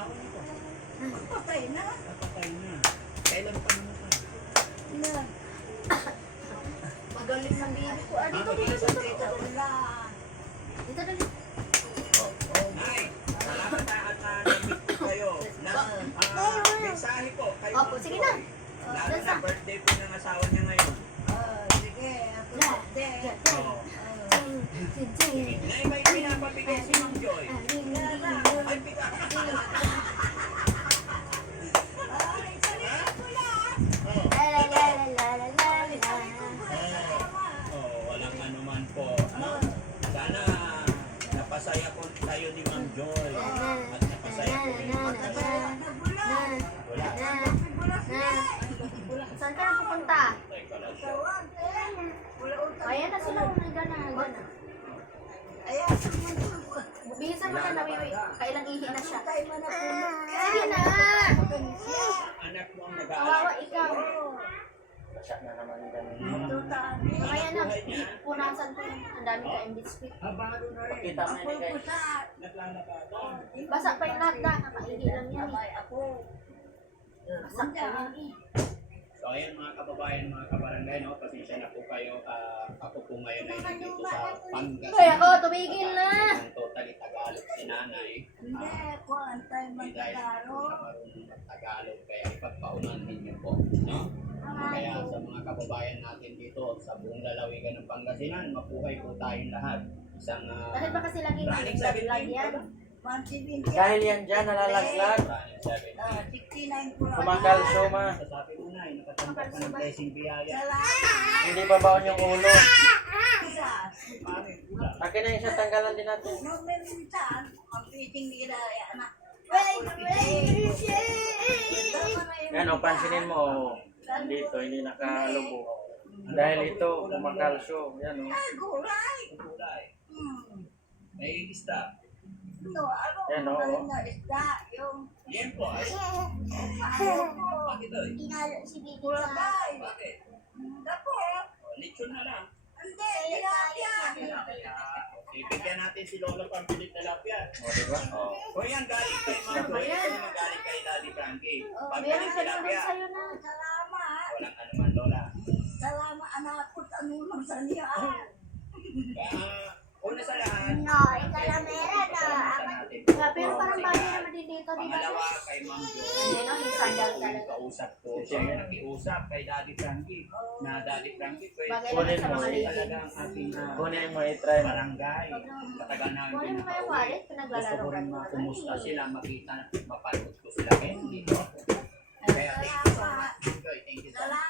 asawa nito? Patay na. Napatay na. Kailan pa namatay? Na. Magaling ng bibi ko. Dito, Magaling dito, sa dito, dito. Wala. Dito, dito. Nay, salamat at na-meet ko kayo. Mensahe po kay Opo, Ma'am sige Joy. na. Lalo na birthday po ng asawa niya ngayon. Sige. Ako birthday. Oo. Nay, may pinapabigay si Ma'am Joy. May walang anuman po. Sana napasaya po tayo ni Ma'am Joy. At napasaya po rin po tayo. Wala. Saan ka na pupunta? Teka lang. Ayan na sila. Gana. Bihisan mo na nawiwi. Kailang ihi na siya. Sige na. Anak mo ang Kawawa nag-aalala. ikaw. Siya na naman ganun. Kaya na. Punasan ko. Ang dami kayong biscuit. Pakita mo ni guys. Naglalakad. Basa pa yung lahat na. Nakaihi lang yan. Basa pa yan eh. So ayan mga kababayan, mga kabarangay, no? Pasensya na po kayo. Ako po ngayon ay nandito sa Pangasinan. Kaya ako, tumigil na. Ang totally Tagalog si nanay. Hindi dahil marunong mag-Tagalog, kaya ipagpaunahin niyo po. No? Kaya sa mga kababayan natin dito sa buong lalawigan ng Pangasinan, mabuhay po tayong lahat. Isang Bakit ba kasi lagi running nag-vlog 17 yan? po. Dahil yan dyan, nalalaglag. Running 17. Kumakalsyo ma. Sasabi mo na, nakatanggap ka ng blessing biyaya. Hindi babaon yung ulo. Paano yung ulam? Akin na yung siya, tanggalan din natin. Yan o, pansinin mo. Dito, hindi nakalubo. Dahil ito, kumakalsyo. Yan o. Kulay. May isda. Yan o. Yan po ay. Bakit ito? Bakit? Lechon na lang. Ibigyan natin si Lola pambilit tilapia. O, diba? O. O yan, galing kay Ma'am Joy. Ito naman galing kay Daddy Frankie. Pambilit Meron ka naman tilapia. sa'yo na. Walang anuman, Lola. Salamat anak ko, tanong sa niya. Una sa lahat, Pero parang bagay naman din dito, di ba? pangalawa kay Ma'am Joy. Hindi, no? Yung sandal Yung talaga. kausap ko. Siya nakiusap kay Daddy Frankie. Na Daddy Frankie, pwede Bagay naman sa mga lady. talaga ang ating Kunin mo, i-try mo. barangay. Matagal na Kunin mo kaya pinapauwi. wallet, Gusto pinaglalaro ko ka rin mo. makumusta sila, makita, mapanood ko sila. Kaya dito ako. Kaya thank you so much. Joy, thank you so much.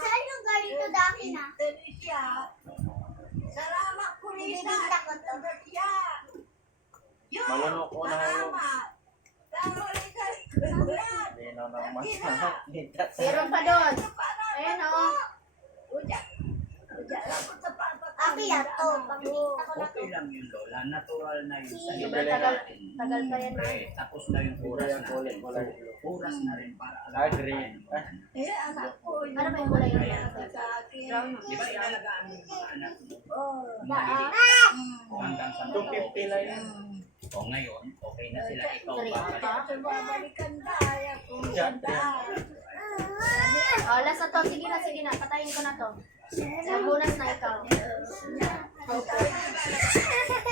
Saan yung galing to daki na? Salamat po rin. Bibinta ko to. Malunok ko na hulog. Hindi na naman. Meron pa doon. Ayan o. Aki yan to. Pambinta ko na to. Okay lang yun, Lola. Natural na yun. Sa Diba, libro tagal- natin. tagal pa yan, Siyempre, tapos na yung oras Kulay ang kulay, natin. kulay. Oras na rin para alam Agree. Ano ba yung kulay niya? Brown. Di ba inalagaan mo yung mga anak mo? Ba? Maliliit. O hanggang sa 250 lang yan. O ngayon, okay na sila. Ikaw Sorry. babalik. Diyan. Oh, last na to. Sige na. Patayin ko na to. Sa bonus na ikaw. Okay.